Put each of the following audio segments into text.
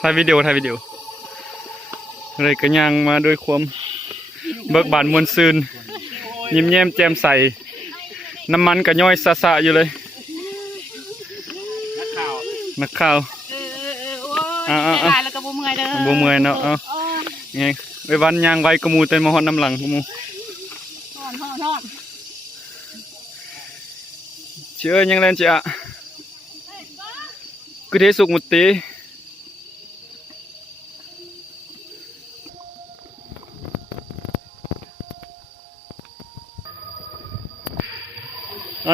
ถ่ายวิดีโออะไรก็ย่างมาด้วยความเบิกบานมวลซืนยิ้มแย้มแจ่มใสน้ำมันก็ย่อยสะๆอยู่เลยนักข่าวตายแล้วก็บ่เมื่อยเด้อ บ่เมื่อยเนาะไงไปวันย่างไว้กระมูเต็มมาฮอดน้ำหลังกระมูนอนเชื่อยังเล่นจ้ะคือเทสุกมุตติ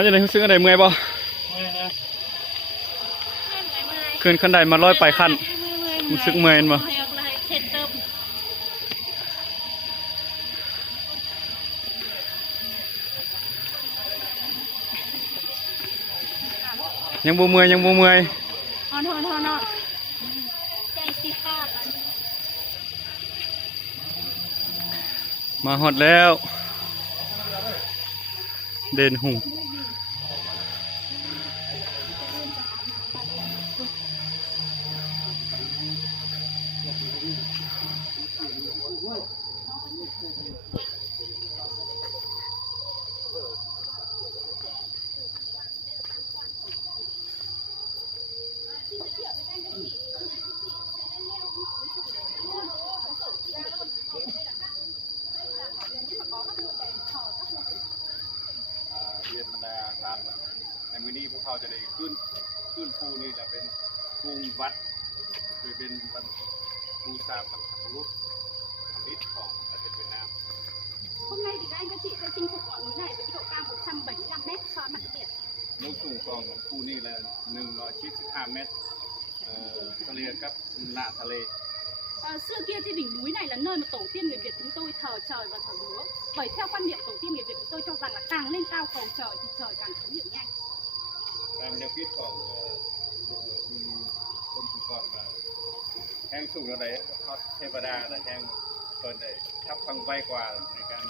จะได้ซื้ออะไรเมื่อยบ่ขึ้นขั้นใดมาร้อยไปขั้นรู้สึกเมื่อยบ่ยังบ่เมื่อยนอนใจสิขาดมาฮอดแล้วเด่นหุ่งเรียนบรรดาทางในมือนี้พวกเขาจะได้ขึ้นภูนี่จะเป็นภูวัดโดยเป็นภูซาบรรพบุรุษนิดของประเทศเวียดนาม hôm nay thì các anh các chị sẽ chinh phục ngọn núi này với cái độ cao 175 m so với mặt biển ลูกสูงของภูนี่ละ175 เมตรทะเลกับหน้าทะเล xưa kia trên đỉnh núi này là nơi mà tổ tiên người Việt chúng tôi thờ trời và thờ lúa. Bởi theo quan niệm tổ tiên người Việt chúng tôi cho rằng là càng lên cao cầu trời thì trời càng thấu hiểu nhanh. ตามแนวคิดของคนทุกคนมาแห้งสูงอะไรฮอตเทวดาและแห้งเปิดเลยทับฟังไวกว่าในการ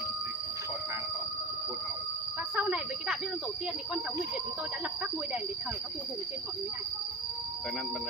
ขอทางของพูดเอา Và sau này với cái đạo biết ơn tổ tiên thì con cháu người Việt chúng tôi đã lập các ngôi đền để thờ các vua hùng trên ngọn núi này. ดังนั้นมัน